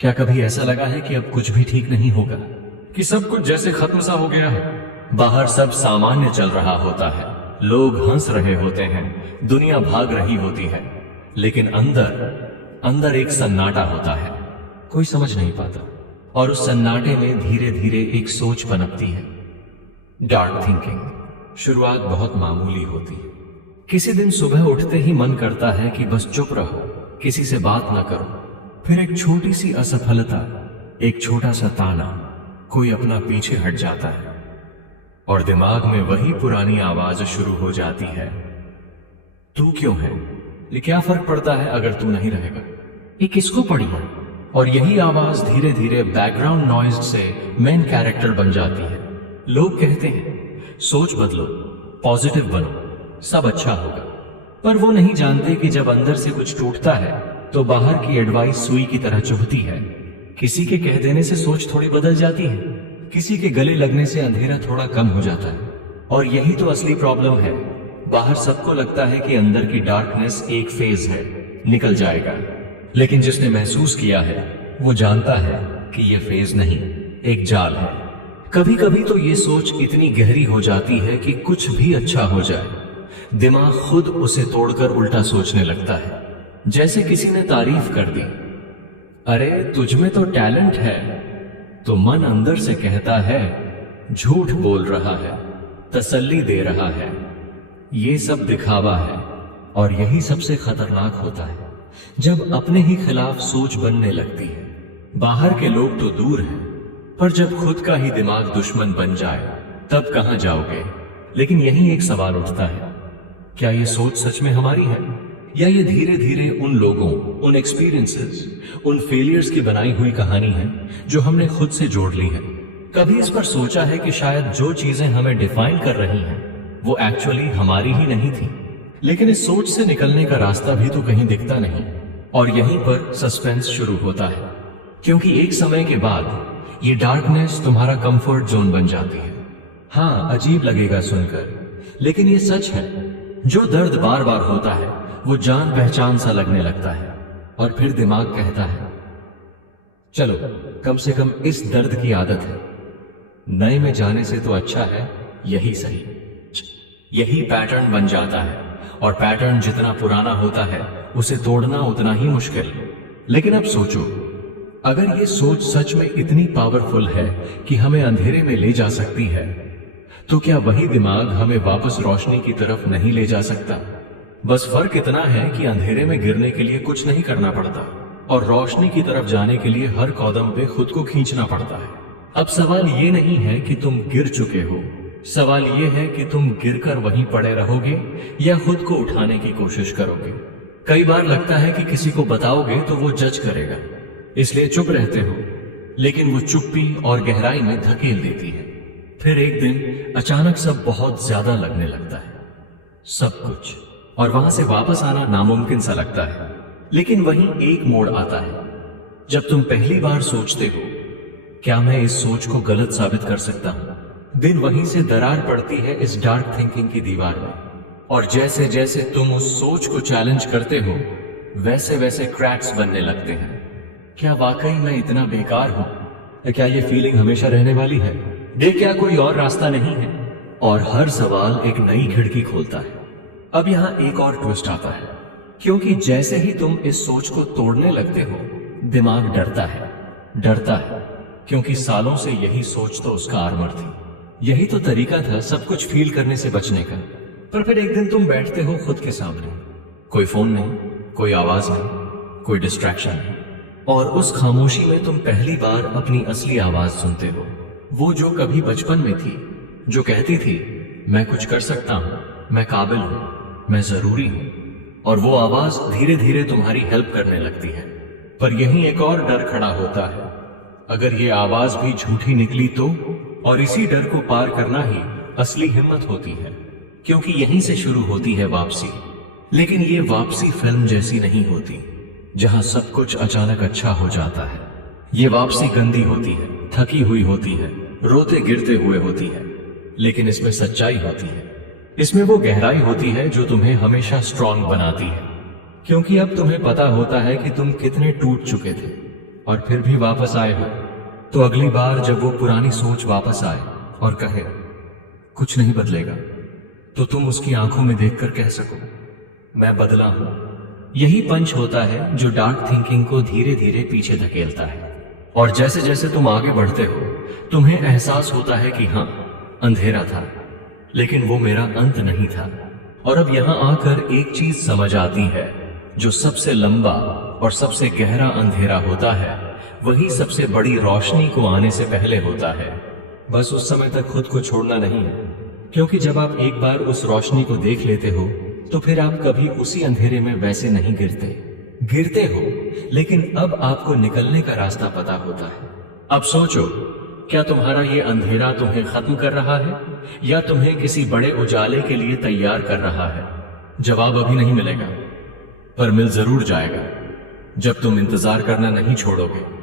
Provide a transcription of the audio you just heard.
क्या कभी ऐसा लगा है कि अब कुछ भी ठीक नहीं होगा, कि सब कुछ जैसे खत्म सा हो गया है? बाहर सब सामान्य चल रहा होता है, लोग हंस रहे होते हैं, दुनिया भाग रही होती है, लेकिन अंदर अंदर एक सन्नाटा होता है, कोई समझ नहीं पाता। और उस सन्नाटे में धीरे धीरे एक सोच पनपती है, डार्क थिंकिंग। शुरुआत बहुत मामूली होती है। किसी दिन सुबह उठते ही मन करता है कि बस चुप रहो, किसी से बात ना करो। फिर एक छोटी सी असफलता, एक छोटा सा ताना, कोई अपना पीछे हट जाता है और दिमाग में वही पुरानी आवाज शुरू हो जाती है, तू क्यों है? ये क्या फर्क पड़ता है अगर तू नहीं रहेगा? ये किसको पड़ी है? और यही आवाज धीरे धीरे बैकग्राउंड नॉइज से मेन कैरेक्टर बन जाती है। लोग कहते हैं सोच बदलो, पॉजिटिव बनो, सब अच्छा होगा। पर वो नहीं जानते कि जब अंदर से कुछ टूटता है तो बाहर की एडवाइस सुई की तरह चुभती है। किसी के कह देने से सोच थोड़ी बदल जाती है, किसी के गले लगने से अंधेरा थोड़ा कम हो जाता है। और यही तो असली प्रॉब्लम है। बाहर सबको लगता है कि अंदर की डार्कनेस एक फेज है, निकल जाएगा, लेकिन जिसने महसूस किया है वो जानता है कि ये फेज नहीं, एक जाल है। कभी कभी तो ये सोच इतनी गहरी हो जाती है कि कुछ भी अच्छा हो जाए, दिमाग खुद उसे तोड़कर उल्टा सोचने लगता है। जैसे किसी ने तारीफ कर दी, अरे तुझमें तो टैलेंट है, तो मन अंदर से कहता है झूठ बोल रहा है, तसल्ली दे रहा है, ये सब दिखावा है। और यही सबसे खतरनाक होता है, जब अपने ही खिलाफ सोच बनने लगती है। बाहर के लोग तो दूर हैं, पर जब खुद का ही दिमाग दुश्मन बन जाए तब कहां जाओगे? लेकिन यही एक सवाल उठता है, क्या ये सोच सच में हमारी है, या ये धीरे धीरे उन लोगों, उन एक्सपीरियंसेस, उन फेलियर्स की बनाई हुई कहानी है जो हमने खुद से जोड़ ली है? कभी इस पर सोचा है कि शायद जो चीजें हमें डिफाइन कर रही हैं वो एक्चुअली हमारी ही नहीं थी? लेकिन इस सोच से निकलने का रास्ता भी तो कहीं दिखता नहीं, और यहीं पर सस्पेंस शुरू होता है। क्योंकि एक समय के बाद ये डार्कनेस तुम्हारा कंफर्ट जोन बन जाती है। हाँ, अजीब लगेगा सुनकर, लेकिन ये सच है। जो दर्द बार बार होता है वो जान पहचान सा लगने लगता है, और फिर दिमाग कहता है चलो कम से कम इस दर्द की आदत है, नए में जाने से तो अच्छा है यही सही। यही पैटर्न बन जाता है, और पैटर्न जितना पुराना होता है उसे तोड़ना उतना ही मुश्किल। लेकिन अब सोचो, अगर ये सोच सच में इतनी पावरफुल है कि हमें अंधेरे में ले जा सकती है, तो क्या वही दिमाग हमें वापस रोशनी की तरफ नहीं ले जा सकता? बस फर्क इतना है कि अंधेरे में गिरने के लिए कुछ नहीं करना पड़ता, और रोशनी की तरफ जाने के लिए हर कदम पे खुद को खींचना पड़ता है। अब सवाल ये नहीं है कि तुम गिर चुके हो, सवाल ये है कि तुम गिरकर वहीं पड़े रहोगे या खुद को उठाने की कोशिश करोगे। कई बार लगता है कि किसी को बताओगे तो वो जज करेगा, इसलिए चुप रहते हो, लेकिन वो चुप्पी और गहराई में धकेल देती है। फिर एक दिन अचानक सब बहुत ज्यादा लगने लगता है, सब कुछ, और वहां से वापस आना नामुमकिन सा लगता है। लेकिन वहीं एक मोड़ आता है, जब तुम पहली बार सोचते हो क्या मैं इस सोच को गलत साबित कर सकता हूं? दिन वहीं से दरार पड़ती है इस डार्क थिंकिंग की दीवार में, और जैसे जैसे तुम उस सोच को चैलेंज करते हो वैसे वैसे क्रैक्स बनने लगते हैं। क्या वाकई मैं इतना बेकार हूं? क्या ये फीलिंग हमेशा रहने वाली है? क्या कोई और रास्ता नहीं है? और हर सवाल एक नई खिड़की खोलता है। अब यहाँ एक और ट्विस्ट आता है, क्योंकि जैसे ही तुम इस सोच को तोड़ने लगते हो दिमाग डरता है, डरता है, क्योंकि सालों से यही सोच तो उसका आर्मर थी, यही तो तरीका था सब कुछ फील करने से बचने का। पर फिर एक दिन तुम बैठते हो खुद के सामने, कोई फोन नहीं, कोई आवाज नहीं, कोई डिस्ट्रैक्शन नहीं, और उस खामोशी में तुम पहली बार अपनी असली आवाज सुनते हो, वो जो कभी बचपन में थी, जो कहती थी मैं कुछ कर सकता हूं, मैं काबिल हूं, मैं जरूरी हूं। और वो आवाज धीरे धीरे तुम्हारी हेल्प करने लगती है। पर यहीं एक और डर खड़ा होता है, अगर ये आवाज भी झूठी निकली तो? और इसी डर को पार करना ही असली हिम्मत होती है, क्योंकि यहीं से शुरू होती है वापसी। लेकिन ये वापसी फिल्म जैसी नहीं होती, जहां सब कुछ अचानक अच्छा हो जाता है। ये वापसी गंदी होती है, थकी हुई होती है, रोते गिरते हुए होती है, लेकिन इसमें सच्चाई होती है, इसमें वो गहराई होती है जो तुम्हें हमेशा स्ट्रांग बनाती है। क्योंकि अब तुम्हें पता होता है कि तुम कितने टूट चुके थे, और फिर भी वापस आए हो, तो अगली बार जब वो पुरानी सोच वापस आए और कहे कुछ नहीं बदलेगा, तो तुम उसकी आंखों में देखकर कह सको मैं बदला हूं। यही पंच होता है जो डार्क थिंकिंग को धीरे धीरे पीछे धकेलता है। और जैसे जैसे तुम आगे बढ़ते हो, तुम्हें एहसास होता है कि हाँ, अंधेरा था, लेकिन वो मेरा अंत नहीं था। और अब यहां आकर एक चीज समझ आती है, जो सबसे लंबा और सबसे गहरा अंधेरा होता है, वही सबसे बड़ी रोशनी को आने से पहले होता है। बस उस समय तक खुद को छोड़ना नहीं है, क्योंकि जब आप एक बार उस रोशनी को देख लेते हो, तो फिर आप कभी उसी अंधेरे में वैसे नहीं गिरते हो, लेकिन अब आपको निकलने का रास्ता पता होता है। अब सोचो, क्या तुम्हारा ये अंधेरा तुम्हें खत्म कर रहा है या तुम्हें किसी बड़े उजाले के लिए तैयार कर रहा है? जवाब अभी नहीं मिलेगा, पर मिल जरूर जाएगा जब तुम इंतजार करना नहीं छोड़ोगे।